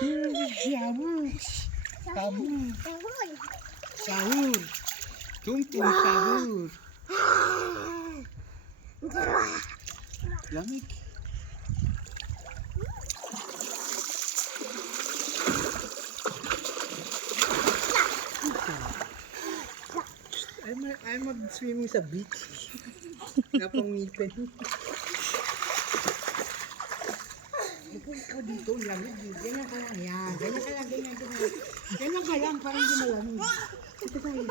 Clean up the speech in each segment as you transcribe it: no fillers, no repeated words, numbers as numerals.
Sahur. Sahur. Sahur. Tungtung sahur. Lamig. Ay mag-swimming sa beach. Napangipin. Ikaw dito, lamig. Ganyan ka lang yan. Ganyan ka lang, ganyan. Ganyan ka lang, parang hindi malamig. Ito tayo.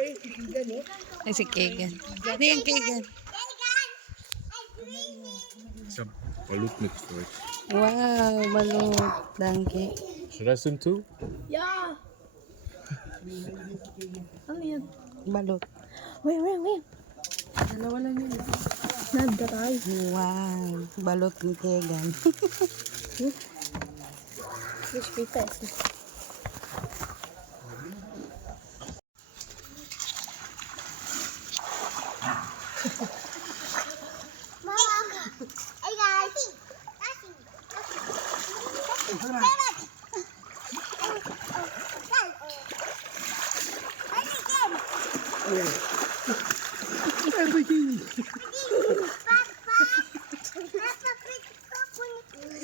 Ay, si Kegan, eh. Ay, si Kegan. Hindi yung Kegan. Ich hab Balut mitgebracht. Wow, balut. Danke. Should I swim too? Ja. Ano yan? Balut. Wait. Dalawa lang yun. Nadaray. Wow, balot ni Kegan. Which pieces? Hey guys.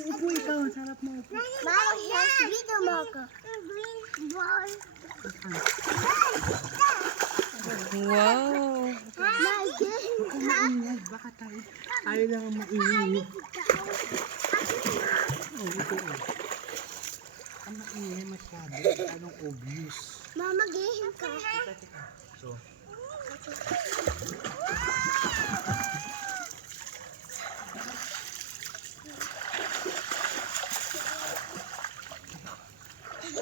Upo ikaw, sarap mo. Video mo ako. Wow. Maingay, baka tayo. Ayaw lang ang maingay. Oh, ito oh. Ang maingay masyado. Anong obvious. Mama, gihin ka. So,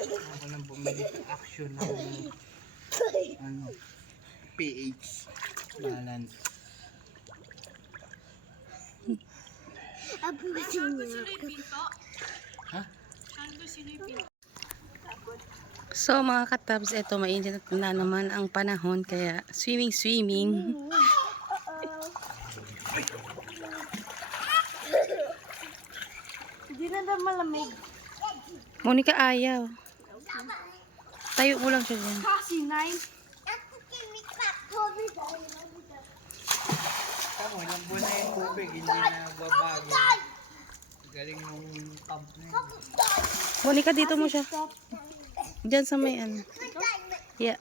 ako lang bumili sa action ng PH balance. Apo ba siya? Ha? So mga katabs, ito mainit na naman ang panahon kaya swimming. Hindi na daw malamig. Monica ayaw. Tayo mo lang siya dyan. Kasi 9. Tama, ilang buwan na yung tubig, hindi na babago. Galing nung pump na yun. Monica, dito mo siya. Diyan sa may ano. Yeah.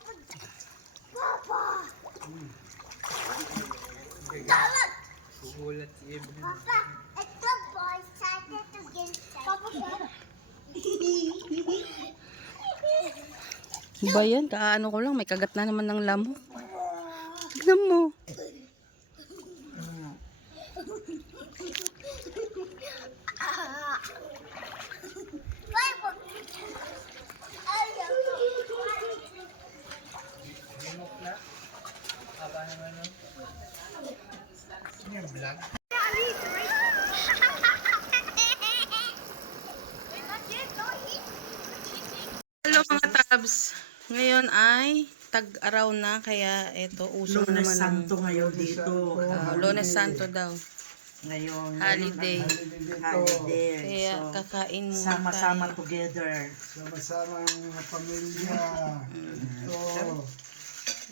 Sugulat si Evelyn. Ito boy, started to get Ba yan? Kaano ko lang. May kagat na naman ng lamok. Tignan mo. Haba naman nun. Ano yung vlog? Hello mga tabs. Ngayon ay tag-araw na kaya ito usong Lunes naman Santo ngayon dito. Lunes Santo daw. Ngayon, Holiday. holiday. Kaya So, kakain muna sama-sama tayo. together. Sama-sama ang pamilya. Ito.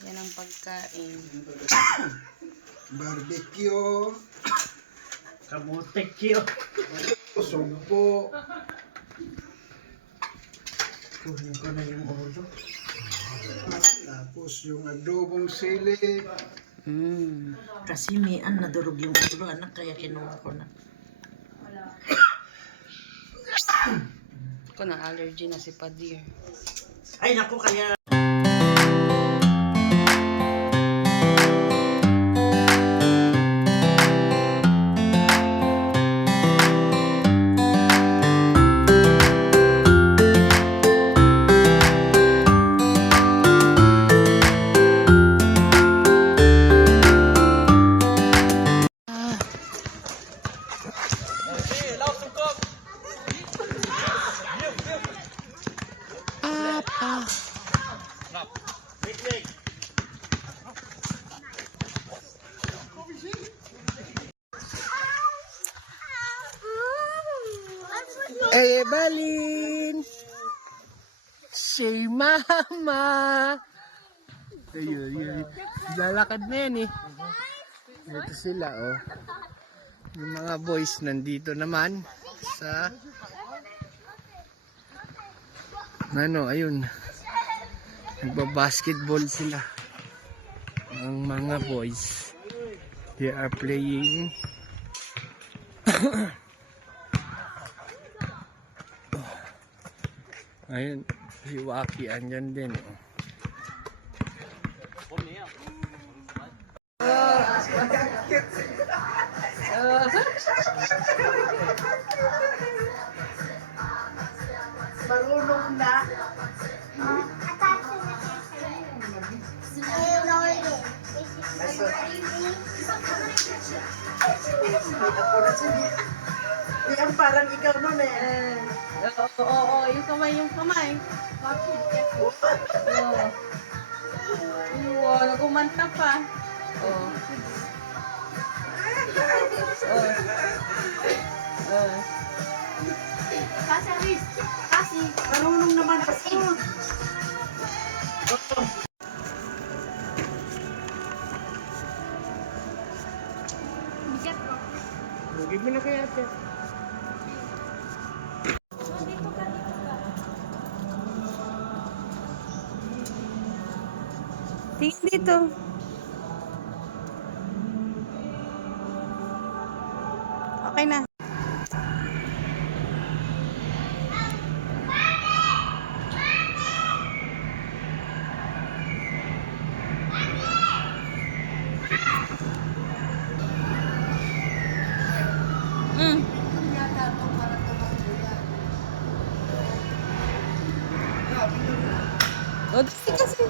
Yan ang pagkain. Barbecue. Kabutik yun. Sugpo. Kunin ko na yung ulo. Tapos yung adobong sili. Kasi mian nadurog yung ulo, anak, kaya kinuha ko na. Ako na allergy na si Padir. Ay, naku, kaya Ebalin! Say mama! Ayun. Lalakad na yan eh. Ito sila oh. Yung mga boys nandito naman sa ayun. Nagba-basketball sila. Ang mga boys. They are playing. Ayun, si Waki andyan din. Oh. Marunong na. Yan parang ikaw nun eh. Oo, yung kamay. Oo, nagumanta pa. Oo. Kasi, marunong naman kasi. Lugig mo na kaya ate. Tingin dito. Okay na. O, dali kasi.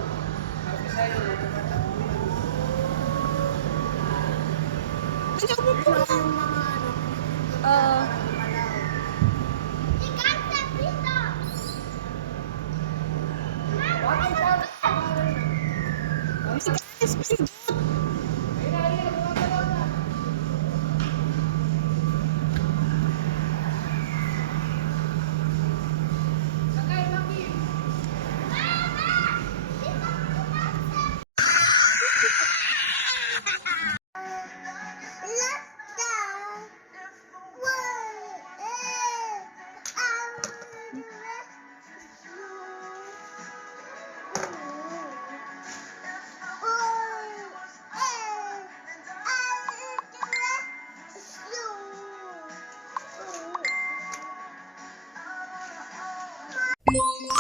Ano mo po? Oo. Guys, please. Oh,